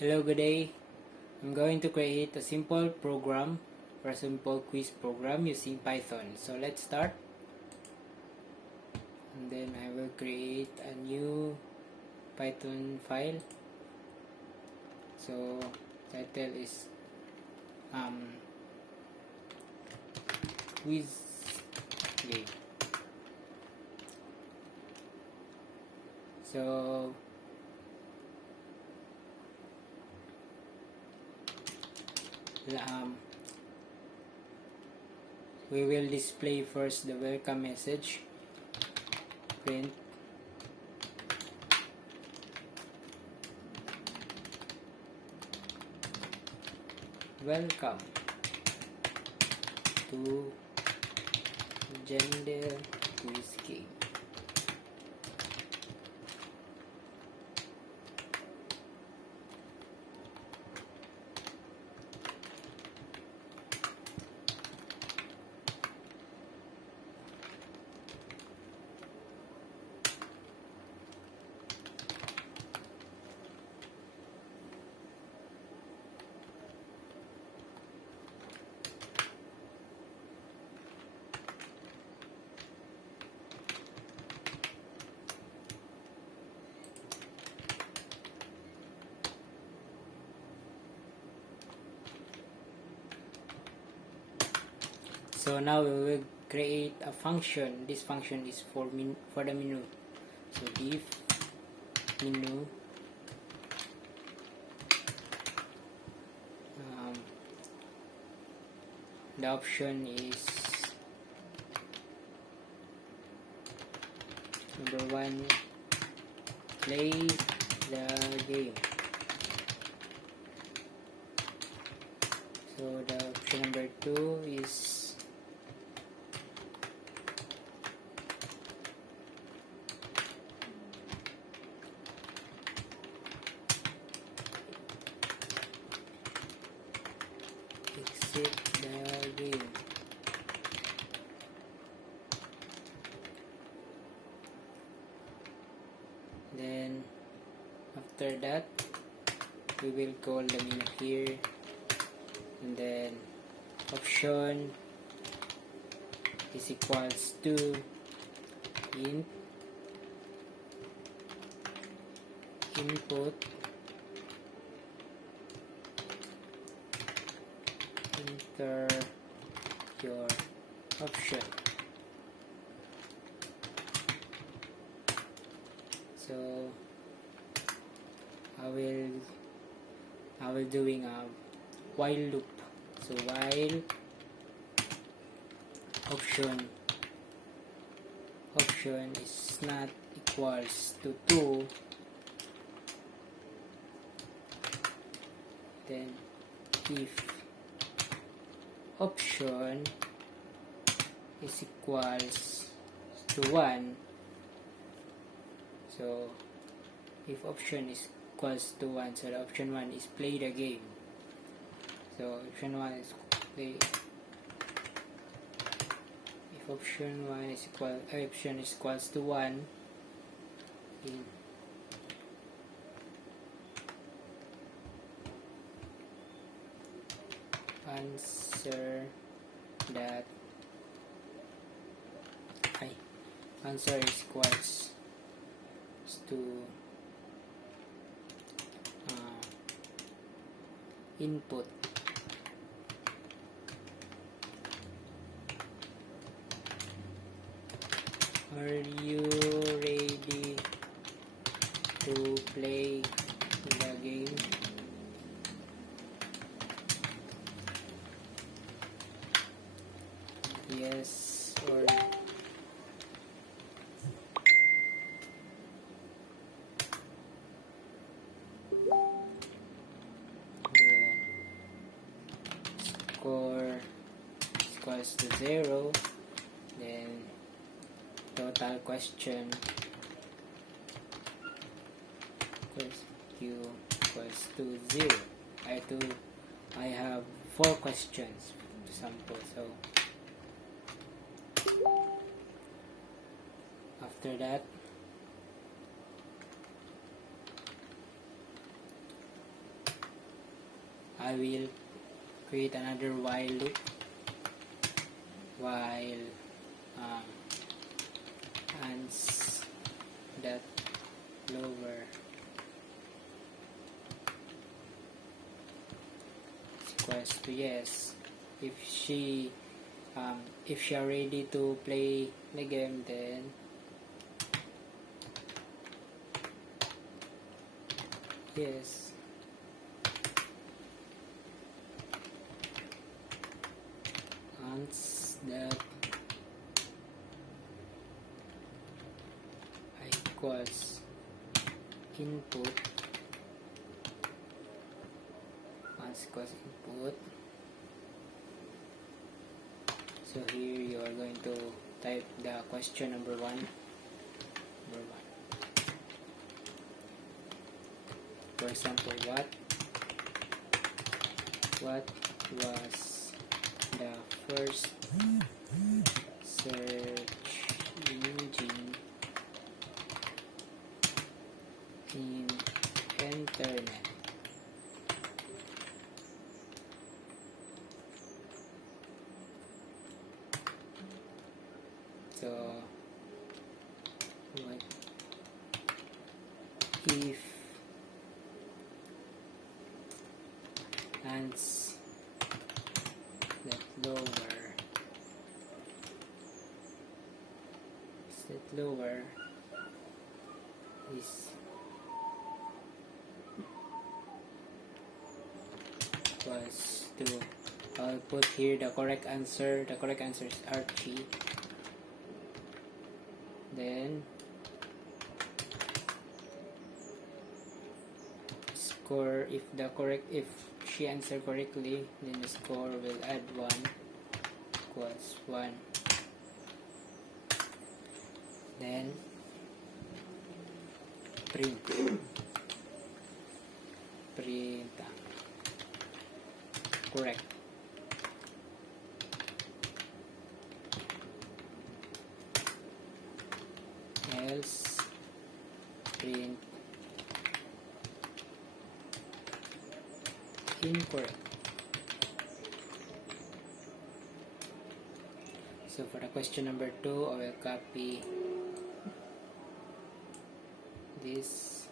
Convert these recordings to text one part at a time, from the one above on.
Hello, good day. I'm going to create a simple program or a simple quiz program using Python. So let's start. And then I will create a new Python file. So title is quiz game. So we will display first the welcome message. Print welcome to gender quiz game. So now we will create a function. This function is for the menu. So if menu the option is number 1, play the game. So the option number 2 is exit the game. Then after that we will call the menu here, and then option is equals to int input enter your option. So I will doing a while loop. So while option is not equals to 2, then if option is equals to 1, so if option is equals to 1, so the option 1 is play the game. So option 1 is play. If option 1 is equals to 1, answer that answer is equals to input. Are you ready to play the game? Yes or no. Then score equals to 0. Then total question equals to 0. I have 4 questions to sample. So after that I will create another while loop while ans that lower equals to yes. If she are ready to play the game, then yes. Once that equals input, once equals input, so here you are going to type the question number one. For example, what was the first search engine in internet? So what if ans that lower is equals to, I'll put here the correct answer. The correct answer is Archie. Then score, if she answered correctly, then the score will add 1 equals 1. Then print correct. Else print incorrect. So for the question number 2, I will copy this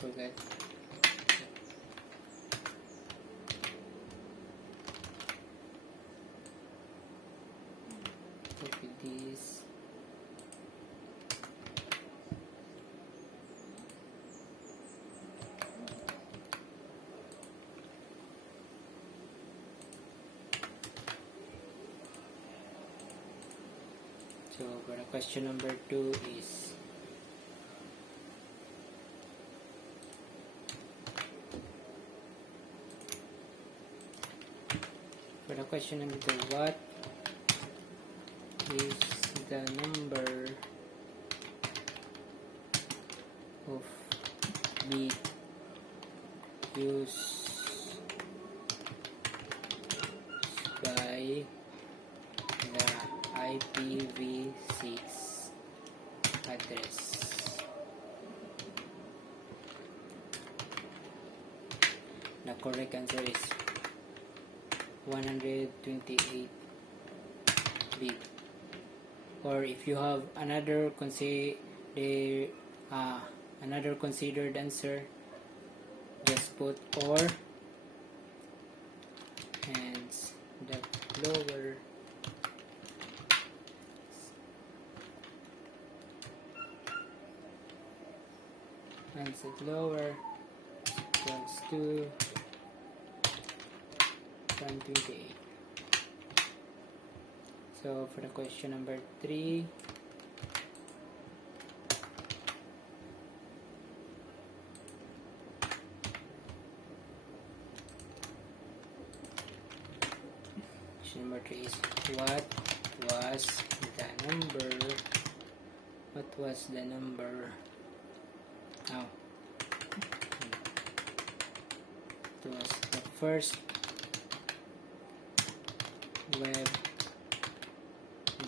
forget copy this so for the question number 2 is for the question number 2, what is the number of bit used by the IPv6 address? The correct answer is 128 bit. Or if you have another considered answer, just put or and the lower and set lower equals to 128. So for the question number 3, question number 3 is what was the number oh, it was the first web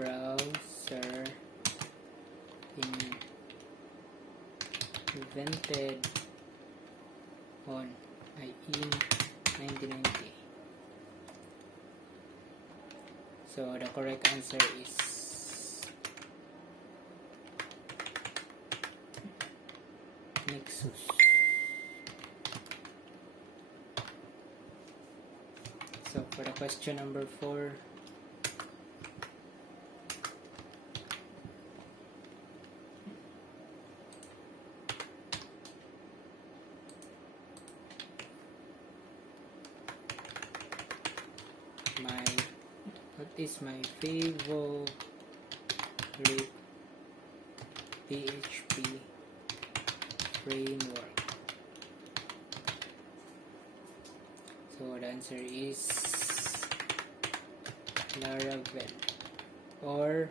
browser invented in 1990. So the correct answer is Nexus. So for the question number 4, what is my favorite PHP framework? So the answer is Laravel or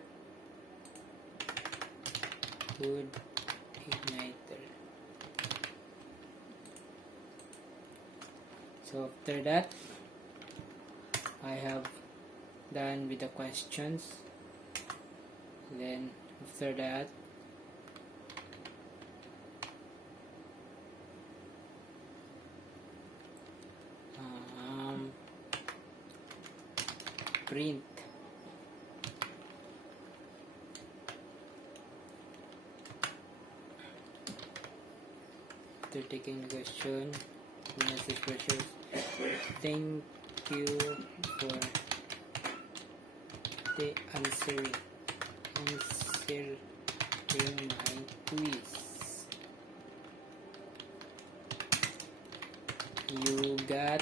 Code Igniter. So after that, I have done with the questions. Then after that, print after taking the question, the message shows, thank you for the answering my quiz. You got,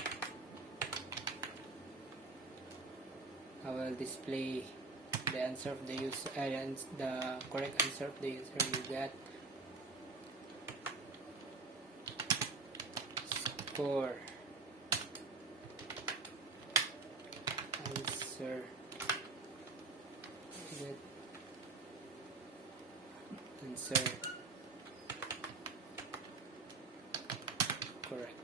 I will display the answer of the user, the correct answer of the user. You got score answer. Answer correct.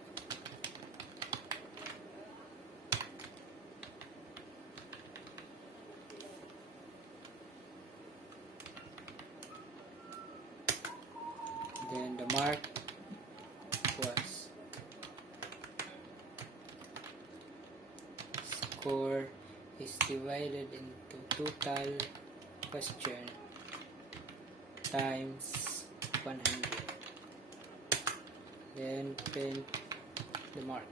Then the mark was score is divided into total question times 100. Then print the mark.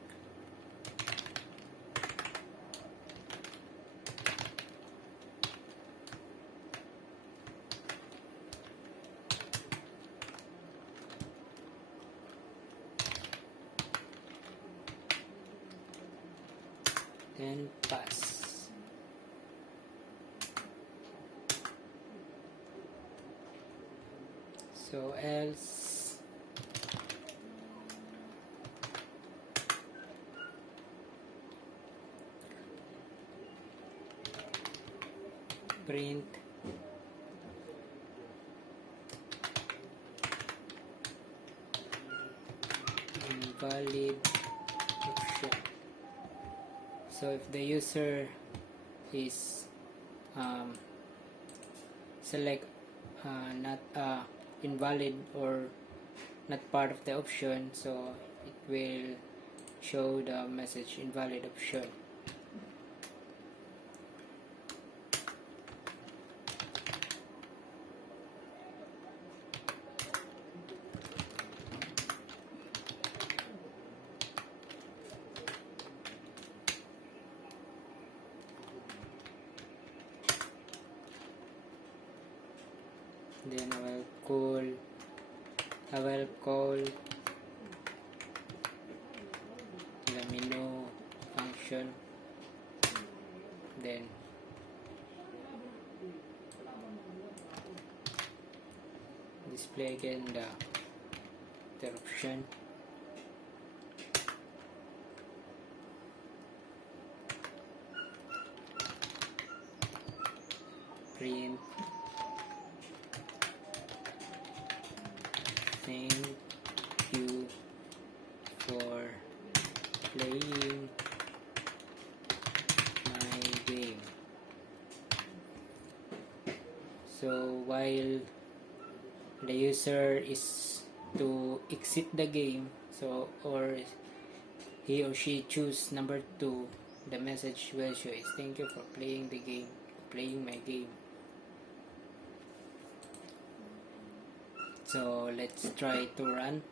Then pass. So else print invalid option. So if the user is select not invalid or not part of the option, so it will show the message invalid option. Then I will call the menu function, then display again the option. Print thank you for playing my game. So while the user is to exit the game, so or he or she choose number 2, the message will show is thank you for playing the game, playing my game. So let's try to run.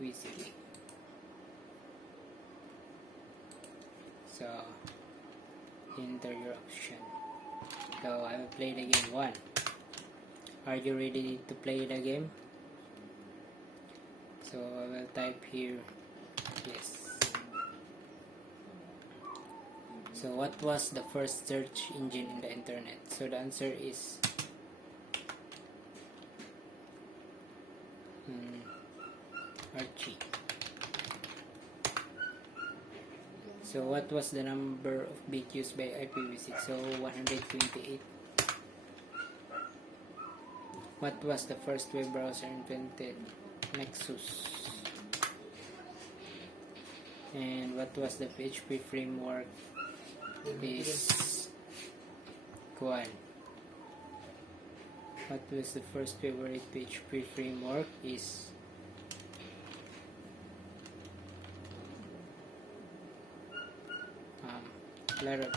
Quizzly. So enter your option. So I will play the game 1. Are you ready to play the game? So I will type here yes. So what was the first search engine in the internet? So the answer is Archie. So what was the number of bits used by IPv6? So 128. What was the first web browser invented? Nexus. And what was the PHP framework? Is Guan. What was the first favorite PHP framework? Is Laravel.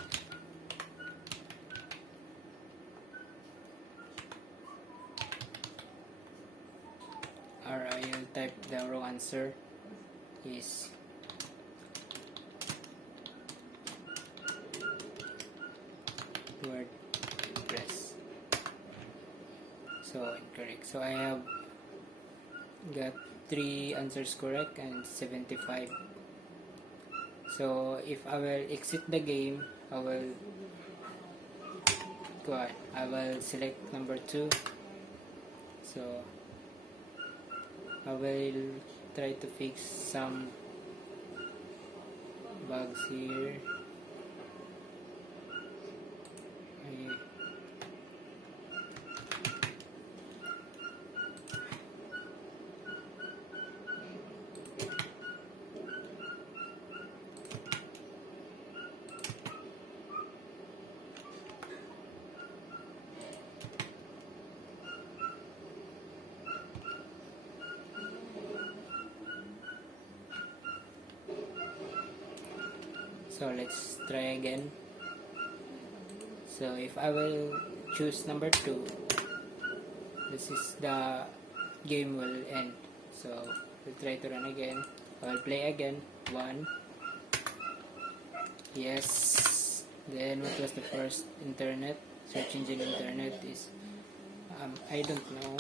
Or I will type the wrong answer is WordPress. So incorrect. So I have got 3 answers correct and 75. So if I will exit the game, I will go ahead. I will select number 2. So I will try to fix some bugs here. So let's try again. So if I will choose number 2, this is the game will end. So we'll try to run again. I'll play again. 1. Yes. Then what was the first internet? Search engine internet is I don't know.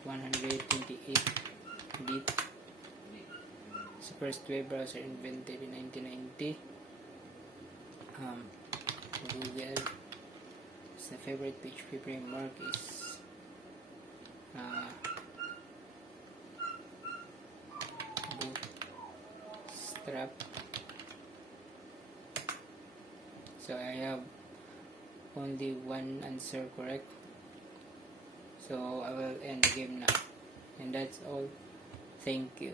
(128-bit). The first web browser invented in 1990. Google. The favorite PHP framework is Bootstrap. So I have only 1 answer correct. So I will end the game now. And that's all. Thank you.